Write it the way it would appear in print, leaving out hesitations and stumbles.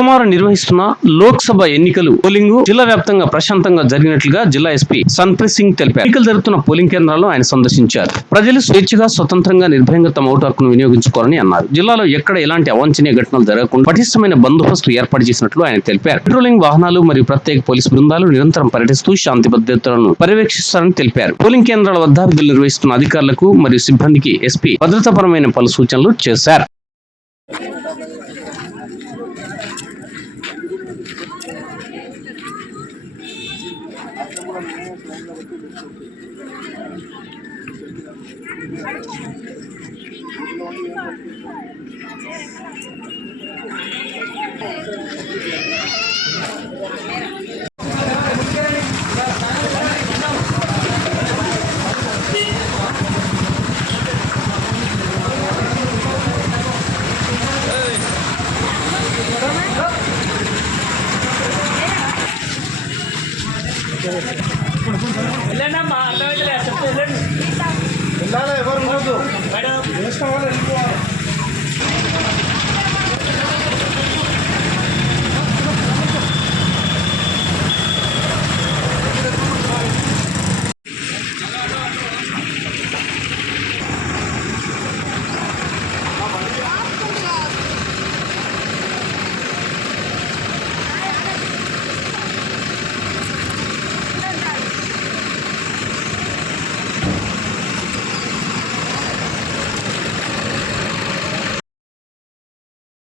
సోమవారం నిర్వహిస్తున్న లోక్సభ ఎన్నికలు పోలింగ్ జిల్లా వ్యాప్తంగా ప్రశాంతంగా జరిగినట్లుగా జిల్లా ఎస్పీ సన్ప్రీత్ సింగ్ తెలిపారు. ఎన్నికలు జరుగుతున్న పోలింగ్ కేంద్రాలను ఆయన సందర్శించారు. ప్రజలు స్వేచ్ఛగా స్వతంత్రంగా నిర్భయంగా తమ ఓటు హక్కును వినియోగించుకోవాలని అన్నారు. జిల్లాలో ఎక్కడ ఎలాంటి అవాంఛనీయ ఘటనలు జరగకుండా పటిష్టమైన బందోబస్తు ఏర్పాటు చేసినట్లు ఆయన తెలిపారు. పెట్రోలింగ్ వాహనాలు మరియు ప్రత్యేక పోలీసు బృందాలు నిరంతరం పర్యటిస్తూ శాంతి భద్రతలను పర్యవేక్షిస్తారని తెలిపారు. పోలింగ్ కేంద్రాల వద్ద విధులు నిర్వహిస్తున్న అధికారులకు మరియు సిబ్బందికి ఎస్పీ భద్రతాపరమైన పలు సూచనలు చేశారు. వెళ్ళండి అమ్మా, అర్థమైతే వెళ్ళాలి, ఎవరు ఉండదు మేడం.